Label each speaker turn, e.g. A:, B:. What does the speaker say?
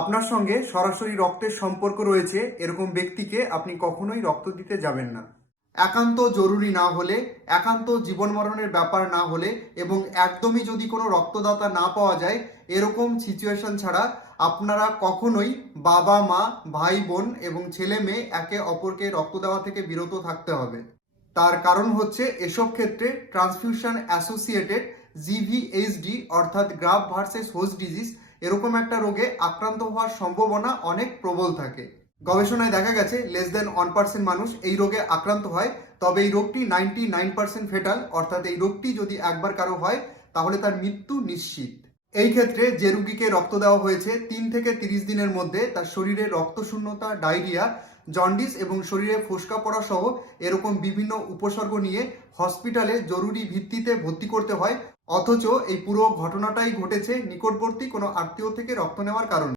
A: আপনার সঙ্গে সরাসরি রক্তের সম্পর্ক রয়েছে এরকম ব্যক্তিকে আপনি কখনোই রক্ত দিতে যাবেন না। একান্ত জরুরি না হলে, একান্ত জীবন মরণের ব্যাপার না হলে এবং একদমই যদি কোনো রক্তদাতা না পাওয়া যায়, এরকম সিচুয়েশন ছাড়া আপনারা কখনোই বাবা, মা, ভাই, বোন এবং ছেলে মেয়ে একে অপরকে রক্ত দেওয়া থেকে বিরত থাকতে হবে। তার কারণ হচ্ছে এসব ক্ষেত্রে ট্রান্সফিউশন অ্যাসোসিয়েটেড জিভিএইচডি অর্থাৎ গ্রাফ ভার্সেস হোস্ট ডিজিজ এরকম একটা রোগে আক্রান্ত হওয়ার সম্ভাবনা অনেক প্রবল থাকে। গবেষণায় দেখা গেছে লেস দেন ওয়ান পার্সেন্ট মানুষ এই রোগে আক্রান্ত হয়, তবে এই রোগটি নাইনটি নাইন পার্সেন্ট ফেটাল অর্থাৎ এই রোগটি যদি একবার কারও হয়, তাহলে তার মৃত্যু নিশ্চিত। এই ক্ষেত্রে যে রুগীকে রক্ত দেওয়া হয়েছে, তিন থেকে তিরিশ দিনের মধ্যে তার শরীরে রক্তশূন্যতা, ডায়রিয়া, জন্ডিস এবং শরীরে ফোসকা পড়া সহ এরকম বিভিন্ন উপসর্গ নিয়ে হসপিটালে জরুরি ভিত্তিতে ভর্তি করতে হয়। অথচ এই পুরো ঘটনাটাই ঘটেছে নিকটবর্তী কোনো আত্মীয় থেকে রক্ত নেওয়ার কারণে।